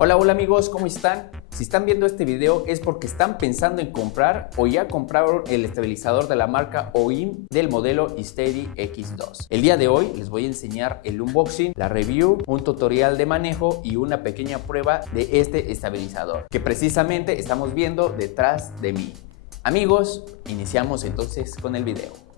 Hola, hola amigos, ¿cómo están? Si están viendo este video es porque están pensando en comprar o ya compraron el estabilizador de la marca OIM del modelo Steady X2. El día de hoy les voy a enseñar el unboxing, la review, un tutorial de manejo y una pequeña prueba de este estabilizador que precisamente estamos viendo detrás de mí. Amigos, iniciamos entonces con el video.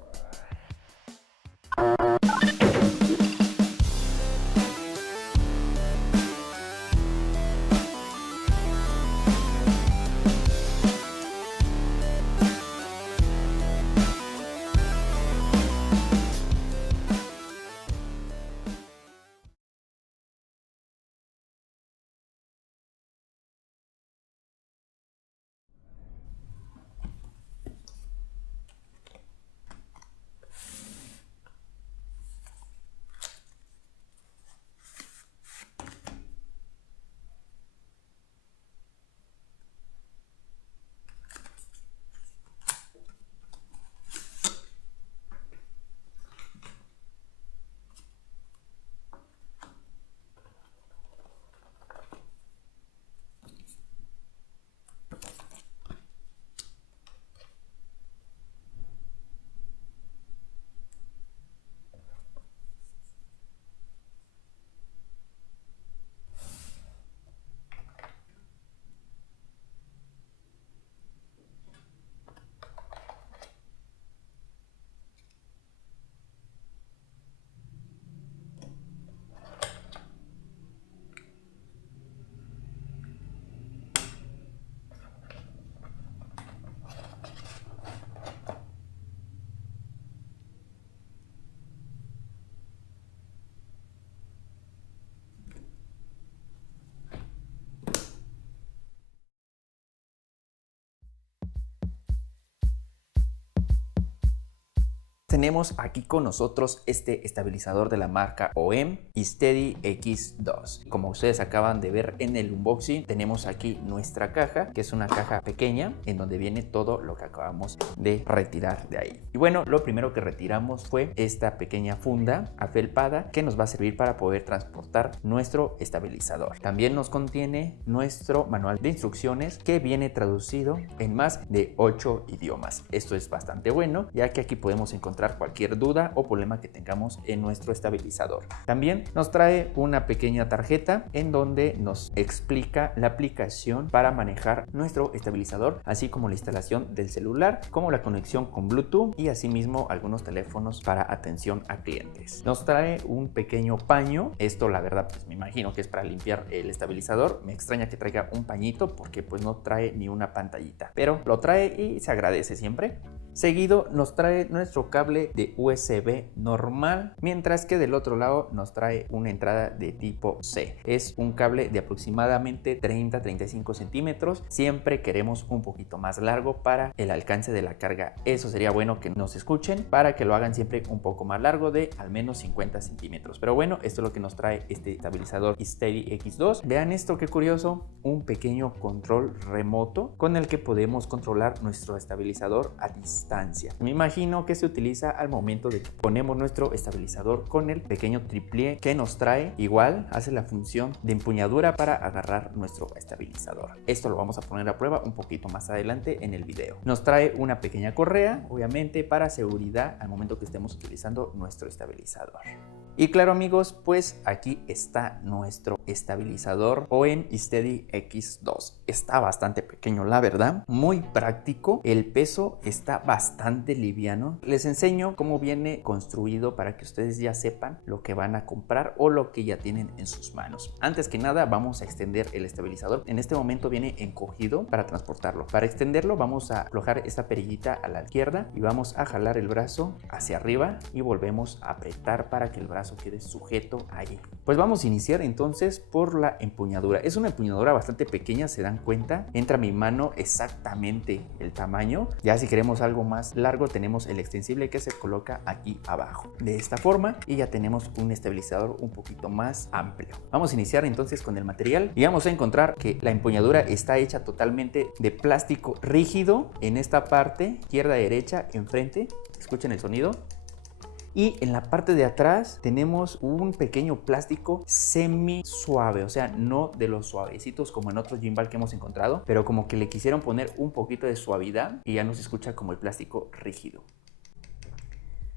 Tenemos aquí con nosotros este estabilizador de la marca OIM Steady X2. Como ustedes acaban de ver en el unboxing, tenemos aquí nuestra caja, que es una caja pequeña en donde viene todo lo que acabamos de retirar de ahí. Y bueno, lo primero que retiramos fue esta pequeña funda afelpada que nos va a servir para poder transportar nuestro estabilizador. También nos contiene nuestro manual de instrucciones que viene traducido en más de 8 idiomas. Esto es bastante bueno, ya que aquí podemos encontrar cualquier duda o problema que tengamos en nuestro estabilizador. También nos trae una pequeña tarjeta en donde nos explica la aplicación para manejar nuestro estabilizador, así como la instalación del celular, como la conexión con Bluetooth y asimismo algunos teléfonos para atención a clientes. Nos trae un pequeño paño. Esto la verdad pues me imagino que es para limpiar el estabilizador. Me extraña que traiga un pañito porque pues no trae ni una pantallita, pero lo trae y se agradece siempre. Seguido nos trae nuestro cable de USB normal, mientras que del otro lado nos trae una entrada de tipo C. Es un cable de aproximadamente 30-35 centímetros. Siempre queremos un poquito más largo para el alcance de la carga. Eso sería bueno que nos escuchen para que lo hagan siempre un poco más largo, de al menos 50 centímetros. Pero bueno, esto es lo que nos trae este estabilizador Steady X2. Vean esto, qué curioso, un pequeño control remoto con el que podemos controlar nuestro estabilizador a distancia. Me imagino que se utiliza al momento de que ponemos nuestro estabilizador con el pequeño tripié que nos trae. Igual hace la función de empuñadura para agarrar nuestro estabilizador. Esto lo vamos a poner a prueba un poquito más adelante en el video. Nos trae una pequeña correa, obviamente para seguridad al momento que estemos utilizando nuestro estabilizador. Y claro amigos, pues aquí está nuestro estabilizador OIM Steady X2. Está bastante pequeño, la verdad, muy práctico. El peso está bastante liviano. Les enseño cómo viene construido para que ustedes ya sepan lo que van a comprar o lo que ya tienen en sus manos. Antes que nada vamos a extender el estabilizador. En este momento viene encogido para transportarlo. Para extenderlo vamos a aflojar esta perillita a la izquierda y vamos a jalar el brazo hacia arriba y volvemos a apretar para que el brazo quede sujeto ahí. Pues vamos a iniciar entonces por la empuñadura. Es una empuñadura bastante pequeña, se dan cuenta, entra a mi mano exactamente el tamaño. Ya si queremos algo más largo tenemos el extensible que se coloca aquí abajo de esta forma y ya tenemos un estabilizador un poquito más amplio. Vamos a iniciar entonces con el material y vamos a encontrar que la empuñadura está hecha totalmente de plástico rígido en esta parte izquierda, derecha, enfrente. Escuchen el sonido. Y en la parte de atrás tenemos un pequeño plástico semi suave, o sea, no de los suavecitos como en otros gimbal que hemos encontrado, pero como que le quisieron poner un poquito de suavidad y ya no se escucha como el plástico rígido.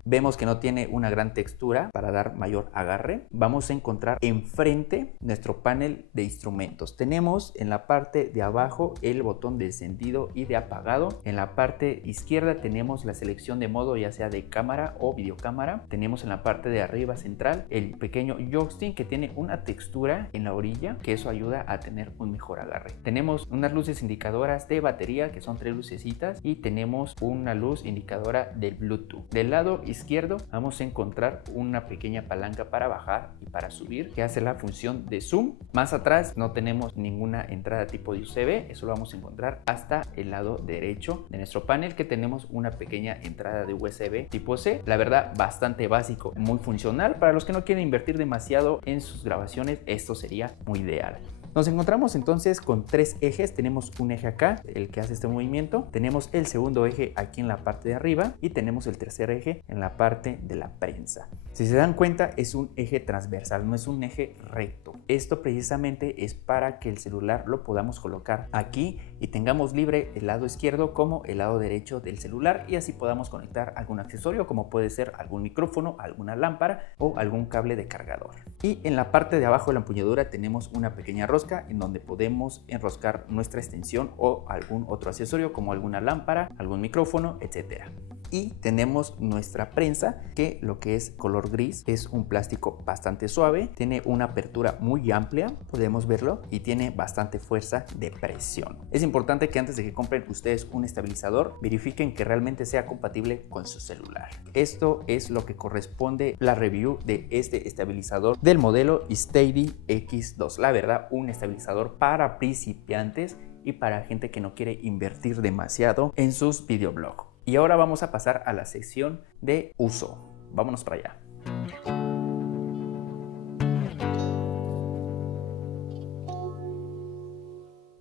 Vemos que no tiene una gran textura para dar mayor agarre. Vamos a encontrar enfrente nuestro panel de instrumentos. Tenemos en la parte de abajo el botón de encendido y de apagado. En la parte izquierda tenemos la selección de modo, ya sea de cámara o videocámara. Tenemos en la parte de arriba central el pequeño joystick que tiene una textura en la orilla, que eso ayuda a tener un mejor agarre. Tenemos unas luces indicadoras de batería, que son 3 lucecitas, y tenemos una luz indicadora del Bluetooth. Del lado izquierdo vamos a encontrar una pequeña palanca para bajar y para subir, que hace la función de zoom. Más atrás no tenemos ninguna entrada tipo de USB, eso lo vamos a encontrar hasta el lado derecho de nuestro panel, que tenemos una pequeña entrada de USB tipo C. La verdad, bastante básico, muy funcional. Para los que no quieren invertir demasiado en sus grabaciones, esto sería muy ideal. Nos encontramos entonces con 3 ejes. Tenemos un eje acá, el que hace este movimiento. Tenemos el segundo eje aquí en la parte de arriba y tenemos el tercer eje en la parte de la prensa. Si se dan cuenta, es un eje transversal, no es un eje recto. Esto precisamente es para que el celular lo podamos colocar aquí y tengamos libre el lado izquierdo como el lado derecho del celular, y así podamos conectar algún accesorio, como puede ser algún micrófono, alguna lámpara o algún cable de cargador. Y en la parte de abajo de la empuñadura tenemos una pequeña rosca en donde podemos enroscar nuestra extensión o algún otro accesorio, como alguna lámpara, algún micrófono, etcétera. Y tenemos nuestra prensa, que lo que es color gris, es un plástico bastante suave, tiene una apertura muy amplia, podemos verlo, y tiene bastante fuerza de presión. Es importante que antes de que compren ustedes un estabilizador, verifiquen que realmente sea compatible con su celular. Esto es lo que corresponde la review de este estabilizador del modelo Steady X2. La verdad, un estabilizador para principiantes y para gente que no quiere invertir demasiado en sus videoblogs. Y ahora vamos a pasar a la sección de uso. Vámonos para allá.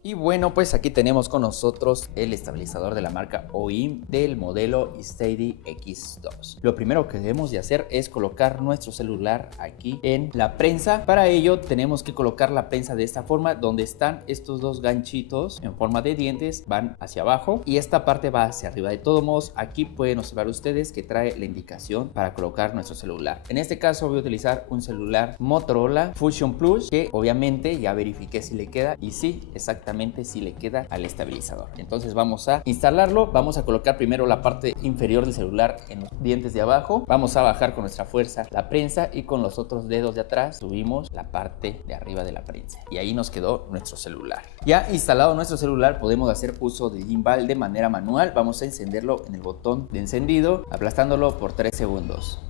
Y bueno, pues aquí tenemos con nosotros el estabilizador de la marca OIM del modelo Steady X2. Lo primero que debemos de hacer es colocar nuestro celular aquí en la prensa. Para ello tenemos que colocar la prensa de esta forma, donde están estos dos ganchitos en forma de dientes, van hacia abajo y esta parte va hacia arriba. De todos modos, aquí pueden observar ustedes que trae la indicación para colocar nuestro celular. En este caso voy a utilizar un celular Motorola Fusion Plus, que obviamente ya verifiqué si le queda, y sí, exactamente si le queda al estabilizador. Entonces vamos a instalarlo. Vamos a colocar primero la parte inferior del celular en los dientes de abajo. Vamos a bajar con nuestra fuerza la prensa y con los otros dedos de atrás subimos la parte de arriba de la prensa, y ahí nos quedó nuestro celular. Ya instalado nuestro celular, podemos hacer uso del gimbal de manera manual. Vamos a encenderlo en el botón de encendido, aplastándolo por 3 segundos.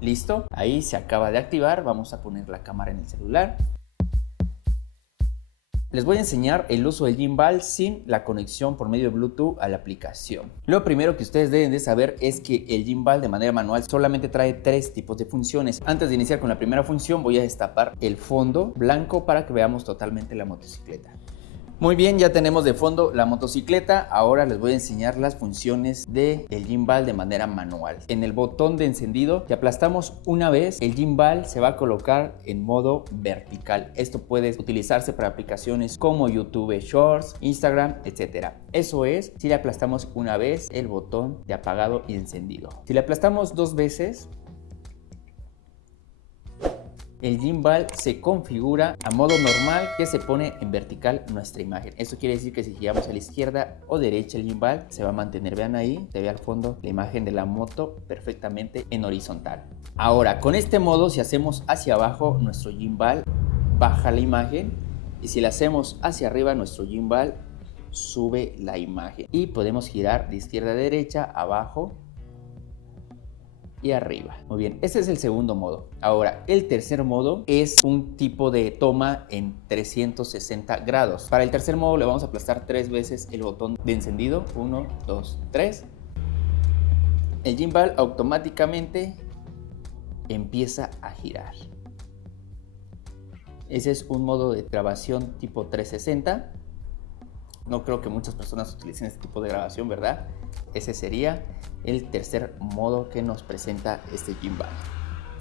Listo, ahí se acaba de activar. Vamos a poner la cámara en el celular. Les voy a enseñar el uso del gimbal sin la conexión por medio de Bluetooth a la aplicación. Lo primero que ustedes deben de saber es que el gimbal de manera manual solamente trae 3 tipos de funciones. Antes de iniciar con la primera función, voy a destapar el fondo blanco para que veamos totalmente la motocicleta. Muy bien, ya tenemos de fondo la motocicleta. Ahora les voy a enseñar las funciones del gimbal de manera manual. En el botón de encendido, si aplastamos una vez, el gimbal se va a colocar en modo vertical. Esto puede utilizarse para aplicaciones como YouTube Shorts, Instagram, etc. Eso es si le aplastamos una vez el botón de apagado y encendido. Si le aplastamos 2 veces, el gimbal se configura a modo normal, que se pone en vertical nuestra imagen. Esto quiere decir que si giramos a la izquierda o derecha el gimbal se va a mantener. Vean ahí, se ve al fondo la imagen de la moto perfectamente en horizontal. Ahora, con este modo, si hacemos hacia abajo, nuestro gimbal baja la imagen, y si la hacemos hacia arriba, nuestro gimbal sube la imagen. Y podemos girar de izquierda a derecha, abajo y arriba. Muy bien, este es el segundo modo. Ahora, el tercer modo es un tipo de toma en 360 grados. Para el tercer modo le vamos a aplastar 3 veces el botón de encendido. 1, 2, 3. El gimbal automáticamente empieza a girar. Ese es un modo de grabación tipo 360. No creo que muchas personas utilicen este tipo de grabación, ¿verdad? Ese sería el tercer modo que nos presenta este gimbal.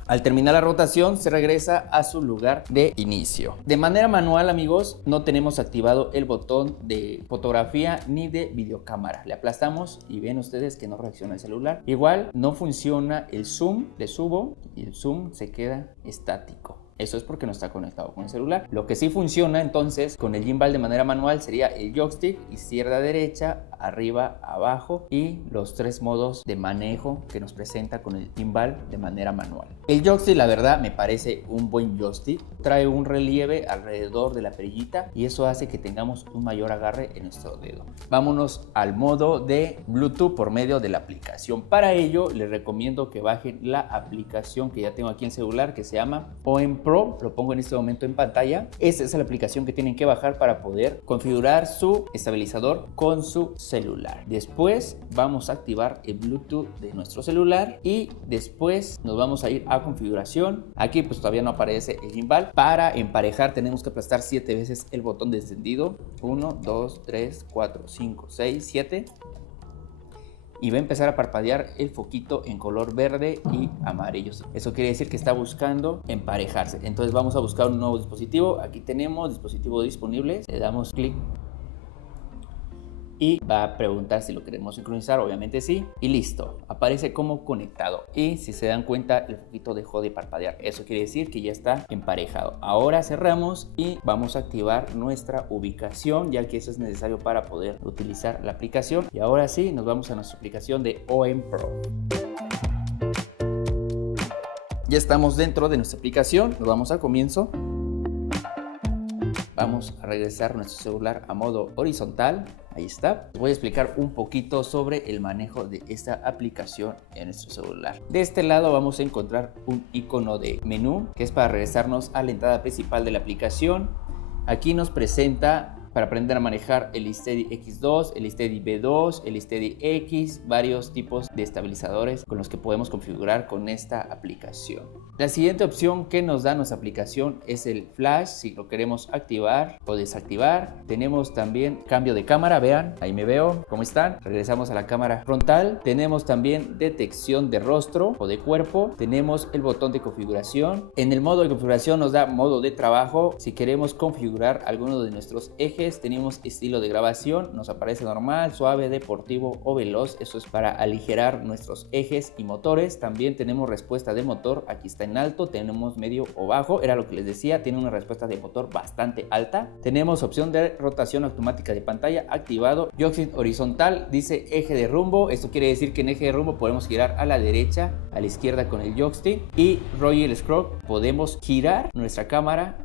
Al terminar la rotación se regresa a su lugar de inicio. De manera manual, amigos, no tenemos activado el botón de fotografía ni de videocámara. Le aplastamos y ven ustedes que no reacciona el celular. Igual no funciona el zoom, le subo y el zoom se queda estático. Eso es porque no está conectado con el celular. Lo que sí funciona entonces con el gimbal de manera manual sería el joystick, izquierda, derecha, arriba, abajo y los 3 modos de manejo que nos presenta con el gimbal de manera manual. El joystick, la verdad, me parece un buen joystick. Trae un relieve alrededor de la perillita y eso hace que tengamos un mayor agarre en nuestro dedo. Vámonos al modo de Bluetooth por medio de la aplicación. Para ello les recomiendo que bajen la aplicación que ya tengo aquí en celular, que se llama OM Pro. Lo pongo en este momento en pantalla. Esta es la aplicación que tienen que bajar para poder configurar su estabilizador con su celular. Después vamos a activar el Bluetooth de nuestro celular y después nos vamos a ir a configuración. Aquí pues todavía no aparece el gimbal. Para emparejar tenemos que aplastar 7 veces el botón de encendido. 1, 2, 3, 4, 5, 6, 7. Y va a empezar a parpadear el foquito en color verde y amarillo. Eso quiere decir que está buscando emparejarse. Entonces vamos a buscar un nuevo dispositivo. Aquí tenemos dispositivo disponible. Le damos clic y va a preguntar si lo queremos sincronizar, obviamente sí, y listo, aparece como conectado. Y si se dan cuenta, el foquito dejó de parpadear. Eso quiere decir que ya está emparejado. Ahora cerramos y vamos a activar nuestra ubicación, ya que eso es necesario para poder utilizar la aplicación. Y ahora sí, nos vamos a nuestra aplicación de OM Pro. Ya estamos dentro de nuestra aplicación, nos vamos al comienzo. Vamos a regresar nuestro celular a modo horizontal. Ahí está. Les voy a explicar un poquito sobre el manejo de esta aplicación en nuestro celular. De este lado vamos a encontrar un icono de menú que es para regresarnos a la entrada principal de la aplicación. Aquí nos presenta para aprender a manejar el Steady X2, el Steady B2, el Steady X, varios tipos de estabilizadores con los que podemos configurar con esta aplicación. La siguiente opción que nos da nuestra aplicación es el flash, si lo queremos activar o desactivar. Tenemos también cambio de cámara, vean, ahí me veo, ¿cómo están? Regresamos a la cámara frontal. Tenemos también detección de rostro o de cuerpo. Tenemos el botón de configuración. En el modo de configuración nos da modo de trabajo. Si queremos configurar alguno de nuestros ejes, tenemos estilo de grabación, nos aparece normal, suave, deportivo o veloz. Eso es para aligerar nuestros ejes y motores. También tenemos respuesta de motor, aquí está en alto. Tenemos medio o bajo, era lo que les decía, tiene una respuesta de motor bastante alta. Tenemos opción de rotación automática de pantalla activado. Joystick horizontal, dice eje de rumbo. Esto quiere decir que en eje de rumbo podemos girar a la derecha, a la izquierda con el joystick. Y Royal Scroll, podemos girar nuestra cámara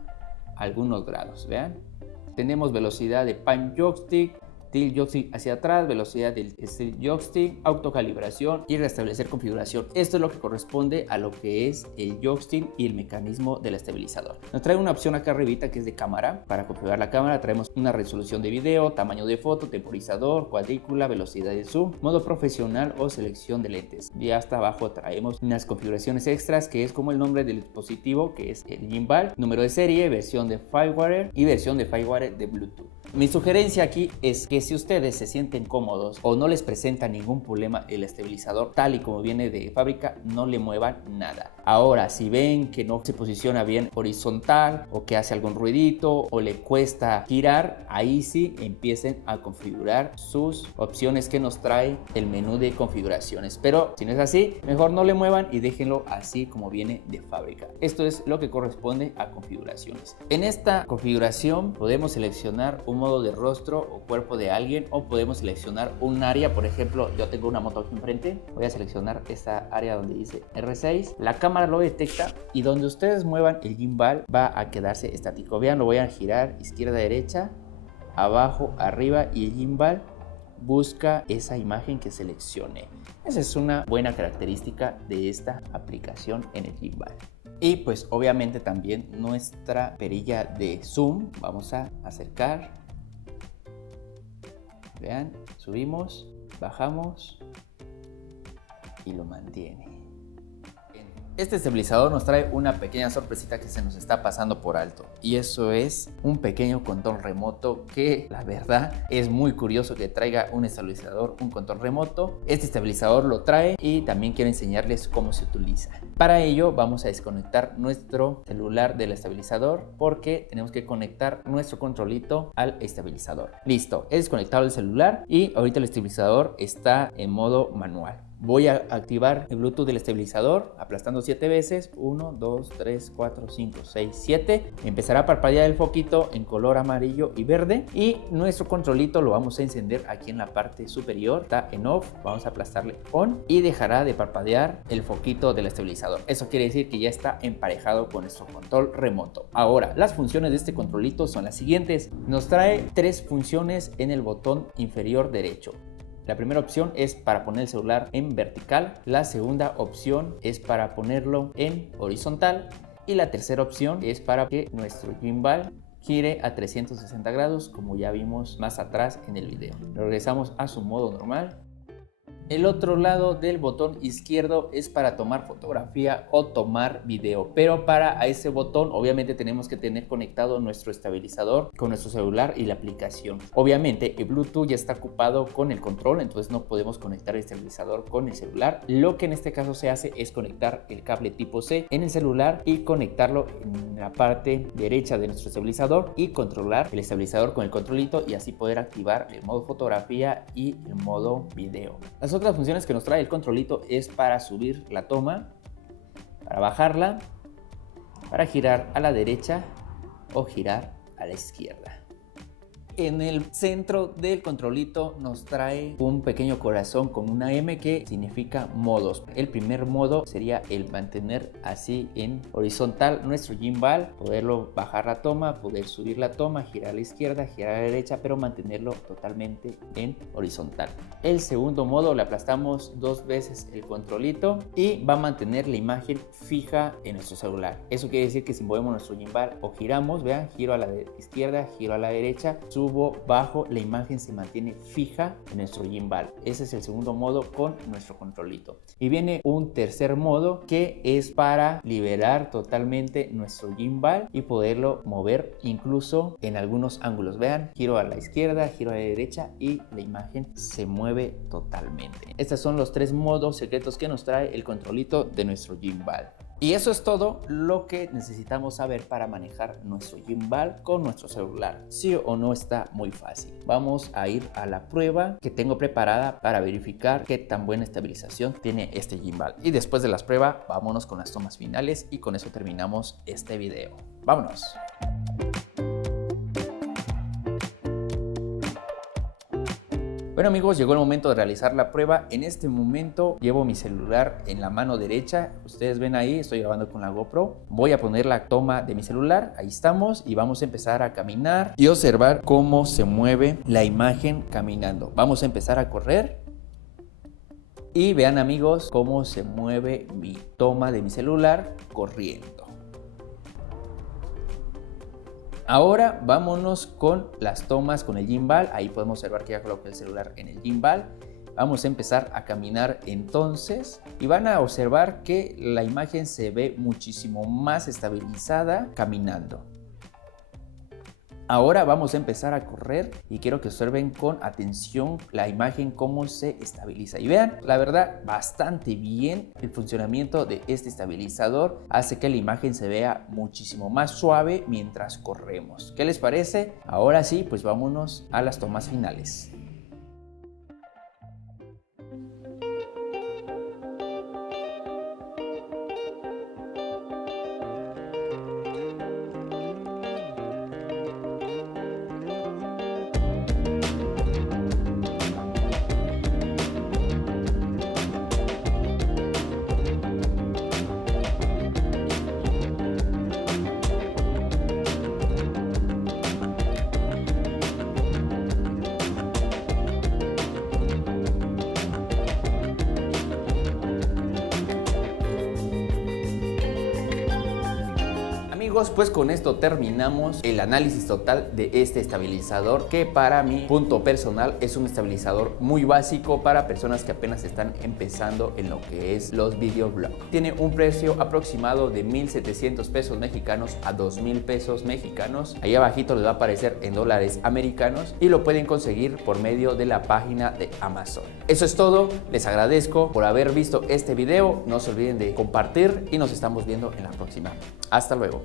algunos grados, vean. Tenemos velocidad de pan joystick, tilt joystick hacia atrás, velocidad del still joystick, autocalibración y restablecer configuración. Esto es lo que corresponde a lo que es el joystick y el mecanismo del estabilizador. Nos trae una opción acá arribita que es de cámara. Para configurar la cámara traemos una resolución de video, tamaño de foto, temporizador, cuadrícula, velocidad de zoom, modo profesional o selección de lentes. Y hasta abajo traemos unas configuraciones extras que es como el nombre del dispositivo, que es el gimbal, número de serie, versión de FireWire y versión de FireWire de Bluetooth. Mi sugerencia aquí es que si ustedes se sienten cómodos o no les presenta ningún problema el estabilizador tal y como viene de fábrica, no le muevan nada. Ahora, si ven que no se posiciona bien horizontal o que hace algún ruidito o le cuesta girar, ahí sí empiecen a configurar sus opciones que nos trae el menú de configuraciones. Pero si no es así, mejor no le muevan y déjenlo así como viene de fábrica. Esto es lo que corresponde a configuraciones. En esta configuración podemos seleccionar un modo de rostro o cuerpo de alguien, o podemos seleccionar un área. Por ejemplo, yo tengo una moto aquí enfrente, voy a seleccionar esta área donde dice R6, la cámara lo detecta y donde ustedes muevan el gimbal va a quedarse estático. Vean, lo voy a girar izquierda, derecha, abajo, arriba y el gimbal busca esa imagen que seleccione. Esa es una buena característica de esta aplicación en el gimbal. Y pues obviamente también nuestra perilla de zoom, vamos a acercar. Vean, subimos, bajamos y lo mantiene. Este estabilizador nos trae una pequeña sorpresita que se nos está pasando por alto, y eso es un pequeño control remoto que la verdad es muy curioso que traiga un estabilizador, un control remoto. Este estabilizador lo trae y también quiero enseñarles cómo se utiliza. Para ello vamos a desconectar nuestro celular del estabilizador porque tenemos que conectar nuestro controlito al estabilizador. Listo, he desconectado el celular y ahorita el estabilizador está en modo manual. Voy a activar el Bluetooth del estabilizador aplastando 7 veces. 1, 2, 3, 4, 5, 6, 7. Empezará a parpadear el foquito en color amarillo y verde. Y nuestro controlito lo vamos a encender aquí en la parte superior. Está en off. Vamos a aplastarle on y dejará de parpadear el foquito del estabilizador. Eso quiere decir que ya está emparejado con nuestro control remoto. Ahora, las funciones de este controlito son las siguientes. Nos trae 3 funciones en el botón inferior derecho. La primera opción es para poner el celular en vertical, la segunda opción es para ponerlo en horizontal y la tercera opción es para que nuestro gimbal gire a 360 grados como ya vimos más atrás en el video. Regresamos a su modo normal. El otro lado del botón izquierdo es para tomar fotografía o tomar video, pero para ese botón obviamente tenemos que tener conectado nuestro estabilizador con nuestro celular y la aplicación. Obviamente el Bluetooth ya está ocupado con el control, entonces no podemos conectar el estabilizador con el celular. Lo que en este caso se hace es conectar el cable tipo C en el celular y conectarlo en la parte derecha de nuestro estabilizador y controlar el estabilizador con el controlito y así poder activar el modo fotografía y el modo video. Las otras funciones que nos trae el controlito es para subir la toma, para bajarla, para girar a la derecha o girar a la izquierda. En el centro del controlito nos trae un pequeño corazón con una M que significa modos. El primer modo sería el mantener así en horizontal nuestro gimbal, poderlo bajar la toma, poder subir la toma, girar a la izquierda, girar a la derecha, pero mantenerlo totalmente en horizontal. El segundo modo le aplastamos 2 veces el controlito y va a mantener la imagen fija en nuestro celular. Eso quiere decir que si movemos nuestro gimbal o giramos, vean, giro a la izquierda, giro a la derecha, subo, bajo, la imagen se mantiene fija en nuestro gimbal. Ese es el segundo modo con nuestro controlito. Y viene un tercer modo que es para liberar totalmente nuestro gimbal y poderlo mover incluso en algunos ángulos. Vean, giro a la izquierda, giro a la derecha y la imagen se mueve totalmente. Estos son los 3 modos secretos que nos trae el controlito de nuestro gimbal. Y eso es todo lo que necesitamos saber para manejar nuestro gimbal con nuestro celular. Sí o no está muy fácil. Vamos a ir a la prueba que tengo preparada para verificar qué tan buena estabilización tiene este gimbal. Y después de las pruebas, vámonos con las tomas finales y con eso terminamos este video. ¡Vámonos! Bueno amigos, llegó el momento de realizar la prueba. En este momento llevo mi celular en la mano derecha. Ustedes ven ahí, estoy grabando con la GoPro. Voy a poner la toma de mi celular, ahí estamos, y vamos a empezar a caminar y observar cómo se mueve la imagen caminando. Vamos a empezar a correr. Y vean amigos cómo se mueve mi toma de mi celular corriendo. Ahora vámonos con las tomas con el gimbal. Ahí podemos observar que ya coloqué el celular en el gimbal. Vamos a empezar a caminar entonces y van a observar que la imagen se ve muchísimo más estabilizada caminando. Ahora vamos a empezar a correr y quiero que observen con atención la imagen cómo se estabiliza. Y vean, la verdad, bastante bien el funcionamiento de este estabilizador. Hace que la imagen se vea muchísimo más suave mientras corremos. ¿Qué les parece? Ahora sí, pues vámonos a las tomas finales. chicos, pues con esto terminamos el análisis total de este estabilizador, que para mi punto personal es un estabilizador muy básico para personas que apenas están empezando en lo que es los videoblogs. Tiene un precio aproximado de 1,700 pesos mexicanos a 2,000 pesos mexicanos. Ahí abajito les va a aparecer en dólares americanos y lo pueden conseguir por medio de la página de Amazon. Eso es todo, les agradezco por haber visto este video, no se olviden de compartir y nos estamos viendo en la próxima. Hasta luego.